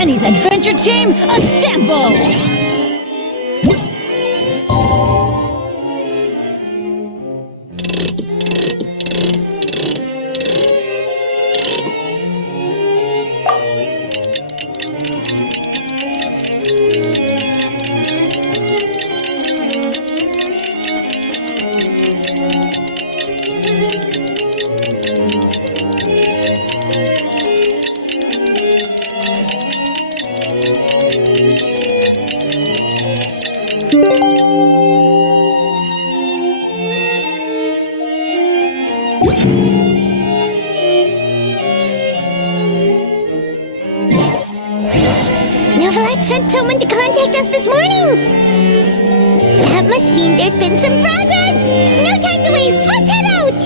Benny's adventure team, assemble! Novelet sent someone to contact us this morning! That must mean there's been some progress! No time to waste! Let's head out!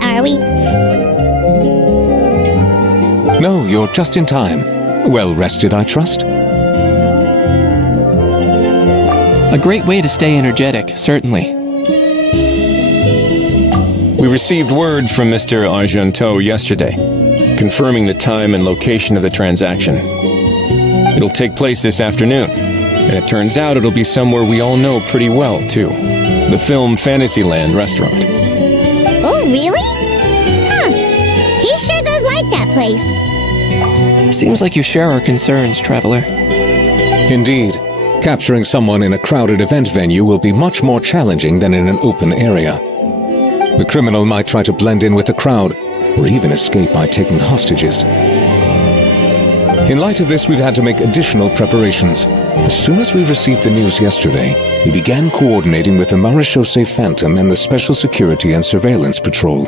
Are we? No, you're just in time. Well rested, I trust? A great way to stay energetic, certainly. We received word from Mr. Argenteau yesterday, confirming the time and location of the transaction. It'll take place this afternoon, and it turns out it'll be somewhere we all know pretty well, too. The Film Fantasyland restaurant. Oh, really? Huh. He sure does like that place. Seems like you share our concerns, Traveler. Indeed. Capturing someone in a crowded event venue will be much more challenging than in an open area. The criminal might try to blend in with the crowd, or even escape by taking hostages. In light of this, we've had to make additional preparations. As soon as we received the news yesterday, we began coordinating with the Marechaussee Phantom and the Special Security and Surveillance Patrol.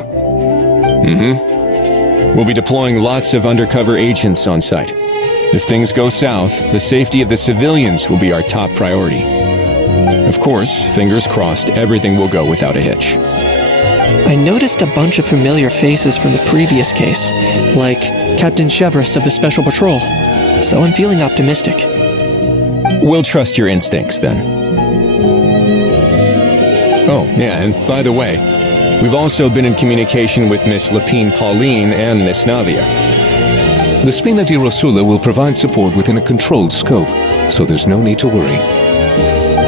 We'll be deploying lots of undercover agents on site. If things go south, the safety of the civilians will be our top priority. Of course, fingers crossed, everything will go without a hitch. I noticed a bunch of familiar faces from the previous case, like Captain Chevrolet of the Special Patrol, so I'm feeling optimistic. We'll trust your instincts, then. Oh, yeah, and by the way, we've also been in communication with Miss Lapine Pauline and Miss Navia. The Spina di Rosula will provide support within a controlled scope, so there's no need to worry.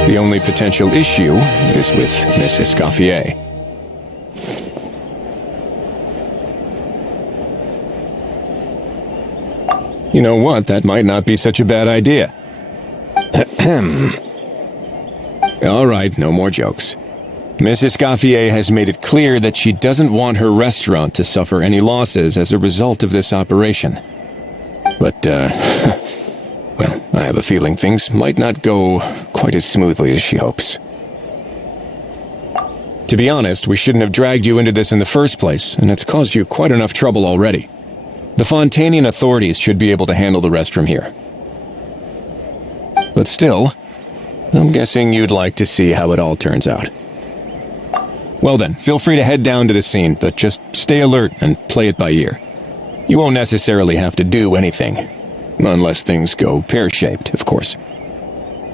The only potential issue is with Miss Escoffier. You know what? That might not be such a bad idea. All right, no more jokes. Miss Escoffier has made it clear that she doesn't want her restaurant to suffer any losses as a result of this operation. But, well, I have a feeling things might not go quite as smoothly as she hopes. To be honest, we shouldn't have dragged you into this in the first place, and it's caused you quite enough trouble already. The Fontanian authorities should be able to handle the rest from here. But still, I'm guessing you'd like to see how it all turns out. Well then, feel free to head down to the scene, but just stay alert and play it by ear. You won't necessarily have to do anything, unless things go pear-shaped, of course.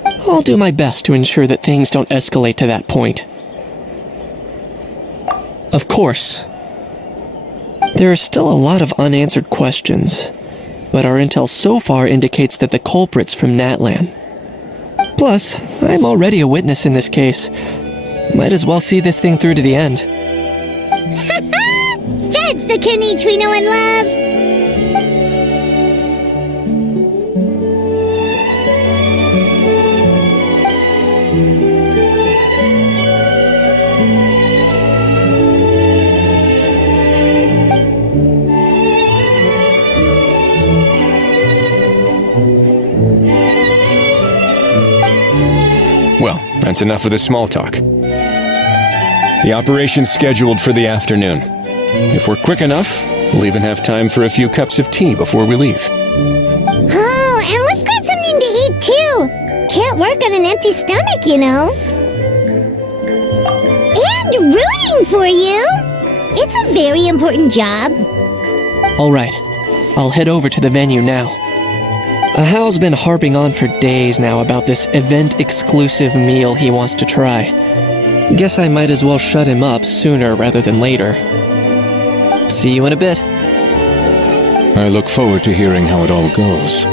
I'll do my best to ensure that things don't escalate to that point. Of course. There are still a lot of unanswered questions, but our intel so far indicates that the culprit's from Natlan. Plus, I'm already a witness in this case. Might as well see this thing through to the end. That's the Kenichi we know and love! That's enough of the small talk. The operation's scheduled for the afternoon. If we're quick enough, we'll even have time for a few cups of tea before we leave. Oh, and let's grab something to eat too. Can't work on an empty stomach, you know. And rooting for you. It's a very important job. All right, I'll head over to the venue now. Hal's been harping on for days now about this event-exclusive meal he wants to try. Guess I might as well shut him up sooner rather than later. See you in a bit. I look forward to hearing how it all goes.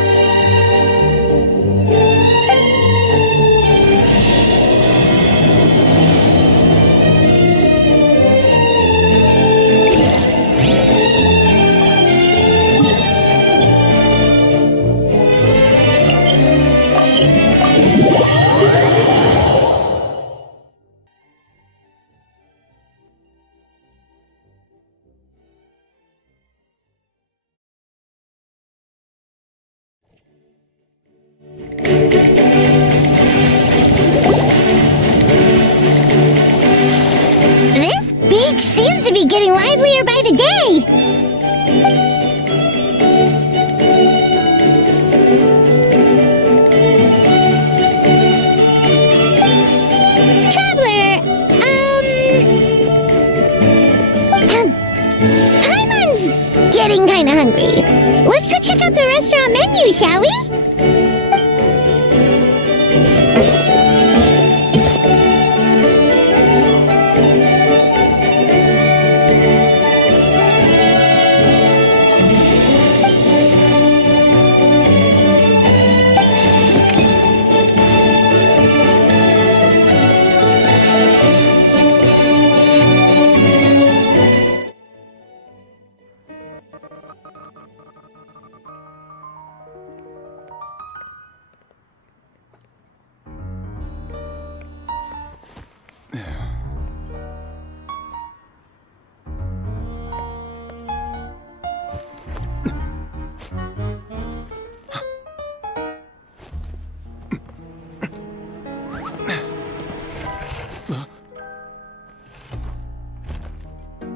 This beach seems to be getting livelier by the day. Traveler, Paimon's getting kinda hungry. Let's go check out the restaurant menu, shall we?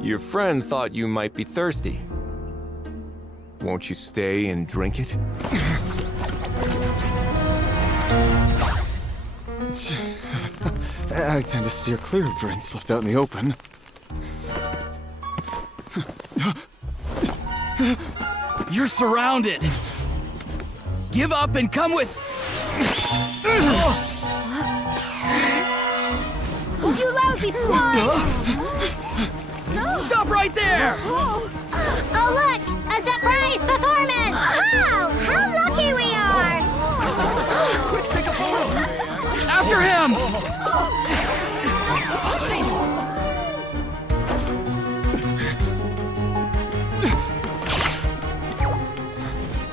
Your friend thought you might be thirsty. Won't you stay and drink it? I tend to steer clear of drinks left out in the open. You're surrounded. Give up and come with... You lousy swine! Stop right there! Oh, look! A surprise performance! Wow! How lucky we are! Quick, take a photo! After him!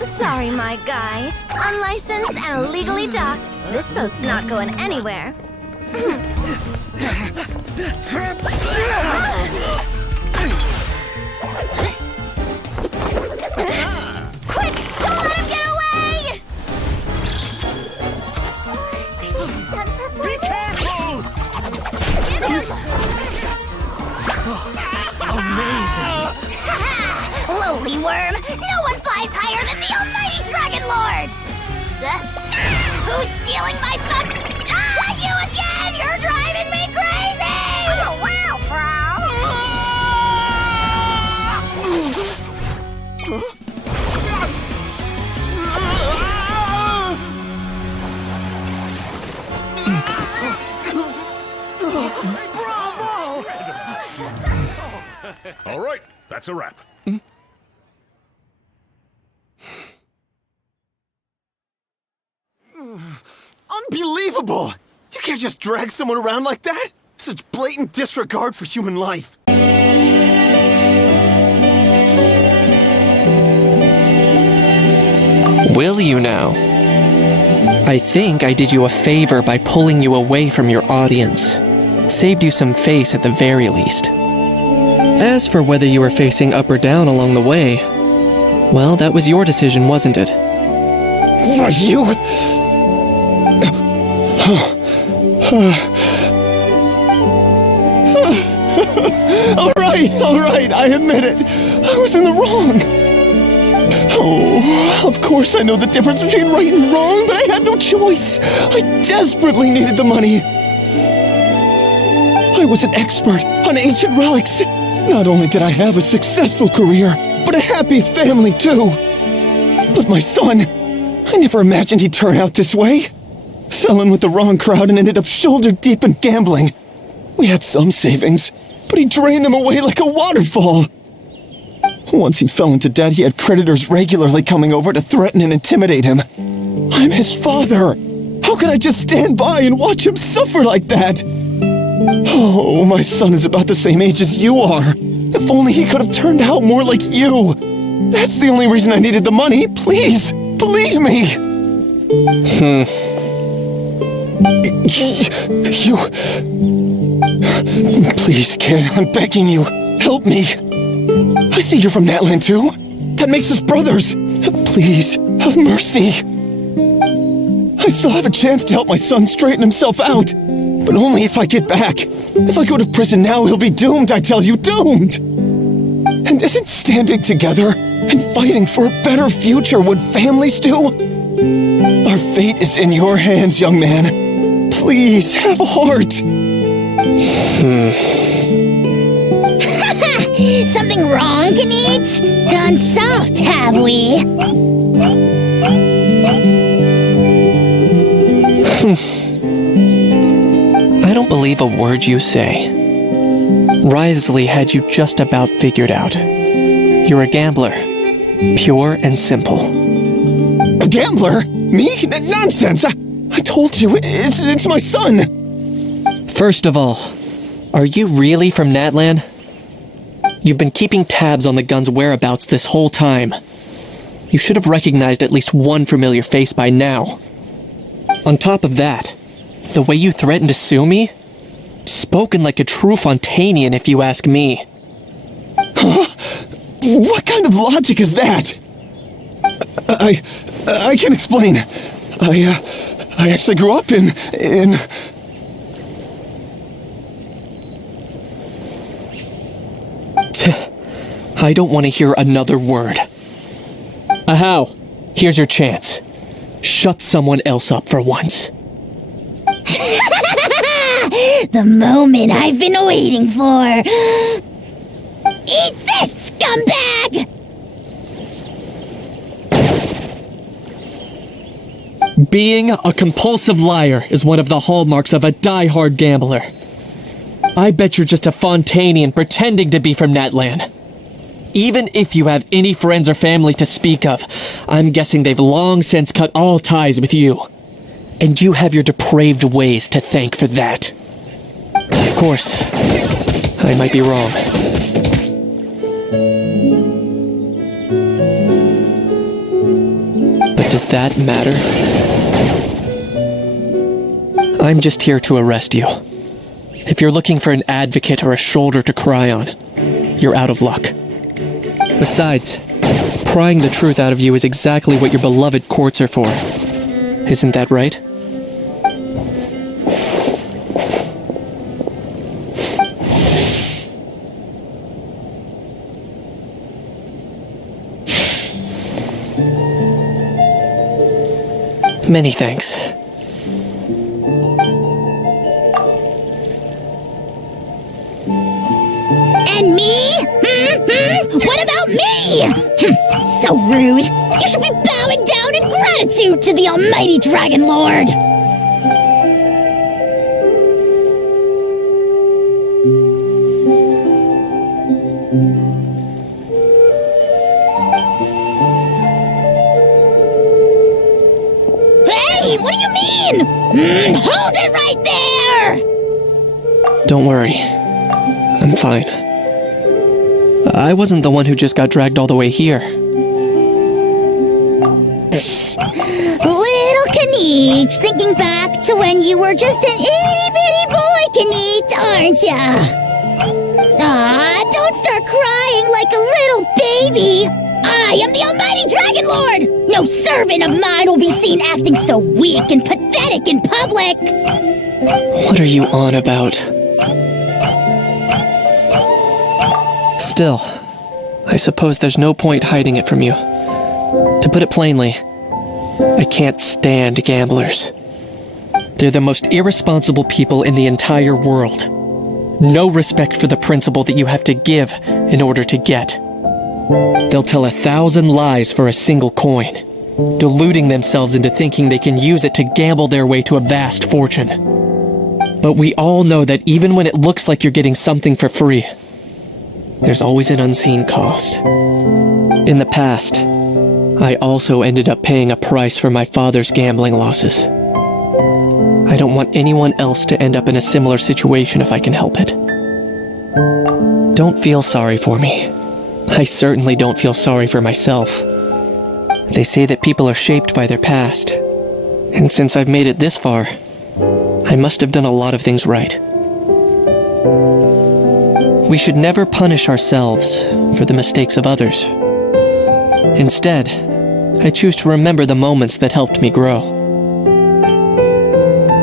Sorry, my guy. Unlicensed and illegally docked. This boat's not going anywhere. Quick! Don't let him get away! Be careful! Amazing! Lowly worm! No one flies higher than the almighty Dragon Lord! Who's stealing my fun? Ah, you again! You're driving me crazy! Oh, wow, All right, that's a wrap. Unbelievable! You can't just drag someone around like that! Such blatant disregard for human life. Will you now? I think I did you a favor by pulling you away from your audience. Saved you some face at the very least. As for whether you were facing up or down along the way, well, that was your decision, wasn't it? You... All right, I admit it. I was in the wrong. Oh, of course I know the difference between right and wrong, but I had no choice. I desperately needed the money. I was an expert on ancient relics. Not only did I have a successful career, but a happy family too. But my son, I never imagined he'd turn out this way. Fell in with the wrong crowd and ended up shoulder deep in gambling. We had some savings, but he drained them away like a waterfall. Once he fell into debt, he had creditors regularly coming over to threaten and intimidate him. I'm his father. How could I just stand by and watch him suffer like that? Oh, my son is about the same age as you are. If only he could have turned out more like you. That's the only reason I needed the money. Please, believe me. You... Please, kid, I'm begging you. Help me. I see you're from Natlan too. That makes us brothers. Please, have mercy. I still have a chance to help my son straighten himself out. But only if I get back. If I go to prison now, he'll be doomed, I tell you, doomed! And isn't standing together and fighting for a better future what families do? Our fate is in your hands, young man. Please, have a heart. Something wrong, Kanich? Gone soft, have we? I don't believe a word you say. Wriothesley had you just about figured out. You're a gambler. Pure and simple. A gambler? Me? Nonsense! I told you, it's my son! First of all, are you really from Natlan? You've been keeping tabs on the gun's whereabouts this whole time. You should have recognized at least one familiar face by now. On top of that, the way you threatened to sue me? Spoken like a true Fontanian, if you ask me. Huh? What kind of logic is that? I can explain. I actually grew up in... I don't want to hear another word. Ahau, here's your chance. Shut someone else up for once. The moment I've been waiting for. Eat this, scumbag! Being a compulsive liar is one of the hallmarks of a die-hard gambler. I bet you're just a Fontanian pretending to be from Natlan. Even if you have any friends or family to speak of, I'm guessing they've long since cut all ties with you. And you have your depraved ways to thank for that. Of course, I might be wrong. But does that matter? I'm just here to arrest you. If you're looking for an advocate or a shoulder to cry on, you're out of luck. Besides, prying the truth out of you is exactly what your beloved courts are for. Isn't that right? Many thanks. And me? What about me? So rude. You should be bowing down in gratitude to the almighty Dragon Lord. Hey, what do you mean? Hold it right there! Don't worry. I'm fine. I wasn't the one who just got dragged all the way here. Little Kanich, thinking back to when you were just an itty-bitty boy, Kanich, aren't ya? Aw, don't start crying like a little baby. I am the almighty Dragon Lord! No servant of mine will be seen acting so weak and pathetic in public! What are you on about? Still, I suppose there's no point hiding it from you. To put it plainly, I can't stand gamblers. They're the most irresponsible people in the entire world. No respect for the principle that you have to give in order to get. They'll tell 1,000 lies for a single coin, deluding themselves into thinking they can use it to gamble their way to a vast fortune. But we all know that even when it looks like you're getting something for free, there's always an unseen cost. In the past, I also ended up paying a price for my father's gambling losses. I don't want anyone else to end up in a similar situation if I can help it. Don't feel sorry for me. I certainly don't feel sorry for myself. They say that people are shaped by their past, and since I've made it this far, I must have done a lot of things right. We should never punish ourselves for the mistakes of others. Instead, I choose to remember the moments that helped me grow.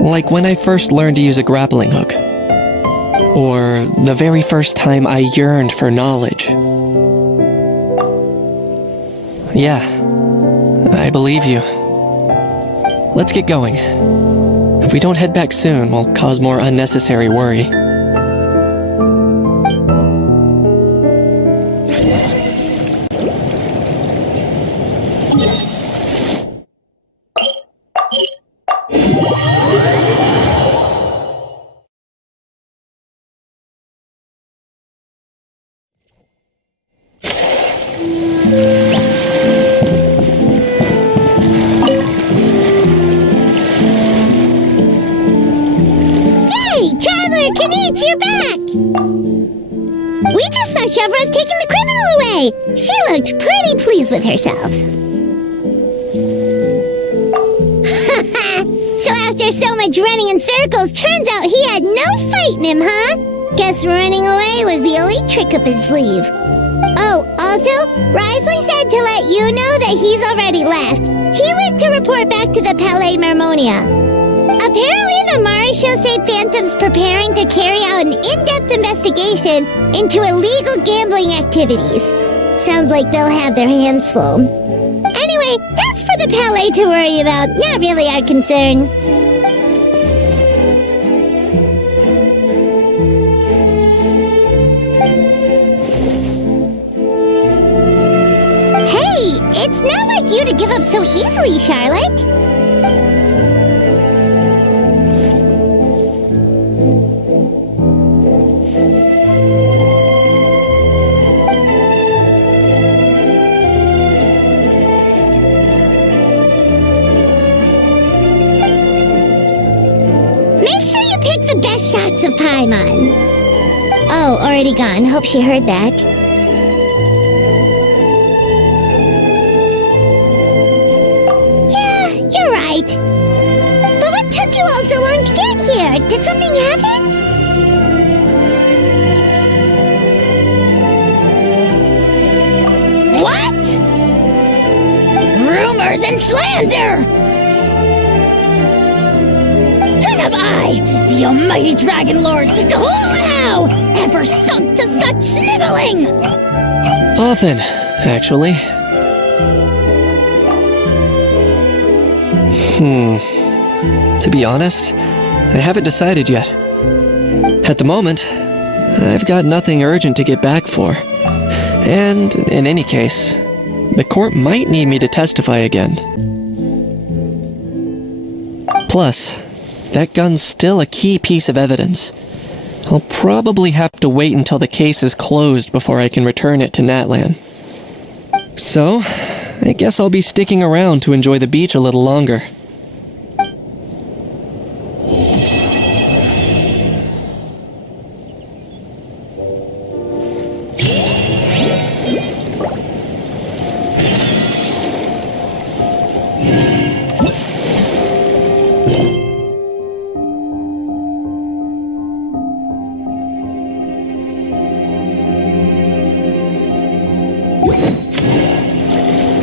Like when I first learned to use a grappling hook. Or the very first time I yearned for knowledge. Yeah, I believe you. Let's get going. If we don't head back soon, we'll cause more unnecessary worry. She looked pretty pleased with herself. So after so much running in circles, turns out he had no fight in him, huh? Guess running away was the only trick up his sleeve. Oh, also, Risley said to let you know that he's already left. He went to report back to the Palais Mermonia. Apparently, the Mari show say Phantom's preparing to carry out an in-depth investigation into illegal gambling activities. Sounds like they'll have their hands full. Anyway, that's for the Palais to worry about, not really our concern. Hey, it's not like you to give up so easily, Charlotte. Shots of Paimon. Oh, already gone. Hope she heard that. Yeah, you're right. But what took you all so long to get here? Did something happen? What? Rumors and slander! Have I, the almighty Dragon Lord, Hulao, ever sunk to such sniveling? Often, actually. To be honest, I haven't decided yet. At the moment, I've got nothing urgent to get back for. And, in any case, the court might need me to testify again. Plus, that gun's still a key piece of evidence. I'll probably have to wait until the case is closed before I can return it to Natlan. So, I guess I'll be sticking around to enjoy the beach a little longer.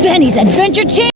Benny's Adventure Chain!